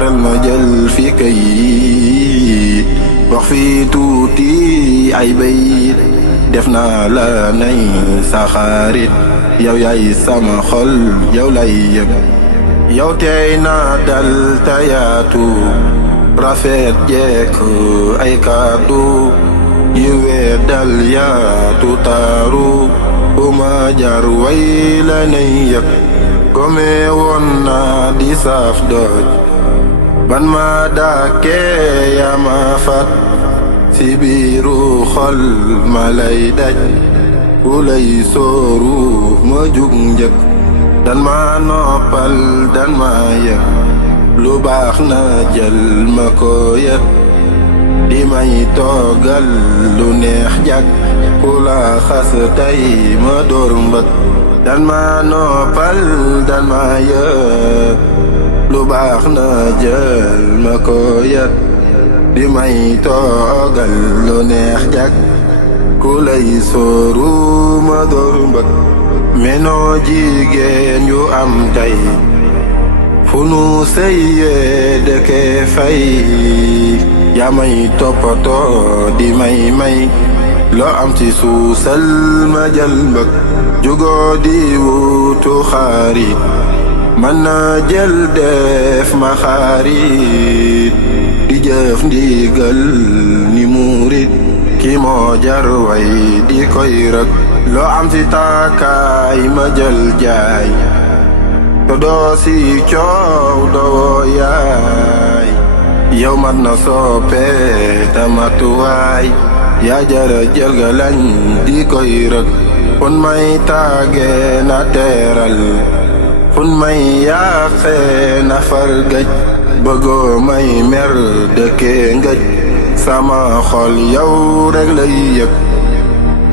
xaaral ma jël fi kayit wax fi tuuti ay bayit def naa la nay sa xarit yow yaay sama xol yow lay yëg yow tey naa dal tayaatu rafet jekk ay kàddu yiwee dal yaatu taaru uma jar way la nay yëg gome woon naa di saaf doj ban ma dàkkee yaa ma fat si biiru xol ma lay daj ku lay sooru ma jug njëkk dan ma noppal dan ma yëg lu baax na jël ma ko yëg di may toogal lu neex jag ku la xas tey ma door mbëkk dan ma noppal dan ma yëg lu baax na jël ma ko yëg di may toogal lu neex jag ku lay sooru ma door mbëkk menoo jigéen yu am tey fu nu sëyee dëkkee fay yaa may toppatoo di may loo am ci suusal ma jël mbëkk jugoo di wutu xarit man na jël def ma xarit di jëf ndigal ni murit ki moo jar way di koy rëkk loo am ci taakaay ma jël jaay te doo si coow doo yaay yow mat na soppee tamatuwaay yaa jara jël ga lañ di koy rëkk fun may taage na teeral fun may yaaxee na far gëj bëggoo may mer dëkkee ngëj sama xol yow rek lay yëg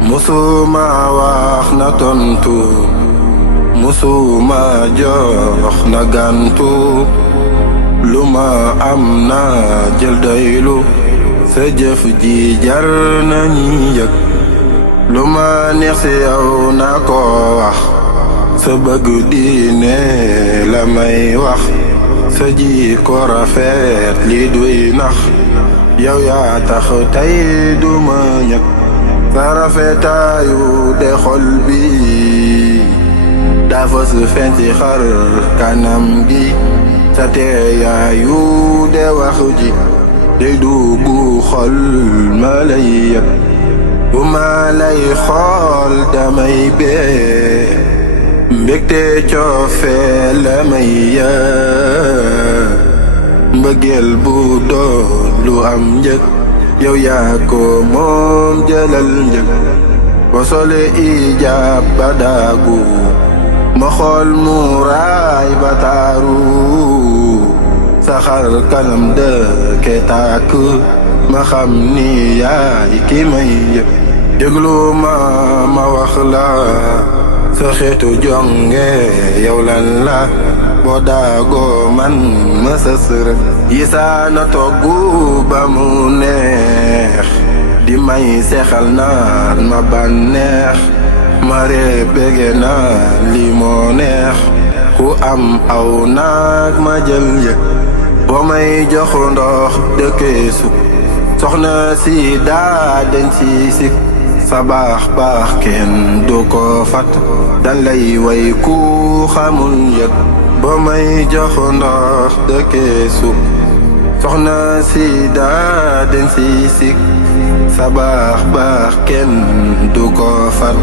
musuma wax na tontu musuma jox na gantu lu ma am na jël doylu sa jëf ji jar na ñi yëg lu ma neex si yow na ko wax sa bëgg diine la may wax sa ji ko rafet li duy nax yow yaa tax tey du ma ñëg sa rafetaayu de xol bi dafa su fen ci xar kanam gi sa teeyaayu de wax ji day duggu xol ma lay yëg bu ma lay xool damay bee mbégte coofee la may yëg mbëggeel bu doon lu am njëg yow yaa ko moom jëlal njëg boo sole ijaab ba daagu ma xool muuraay ba taaru saxar kanam dëkke tàkk ma xam ni yaay ki may yëg déglu ma wax la sa xeetu jonge yow lan la boo daagoo man ma sës rek yisaana toggu ba mu neex di may seexal naan ma bànneex ma ree bége naan li moo neex ku am aw naag ma jël yëg boo may jox ndox dëkkee suk soxna si daa den si sik sa baax baax kenn du ko fat dan lay way ku xamul yëg boo may jox ndox dëkkee suk soxna si daa den si sik sa baax baax kenn du ko fat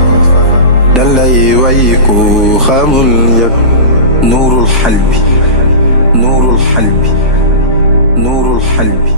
dan lay way ku xamul yëg nuurul xalbi nuurul xalbi nuurul xalbi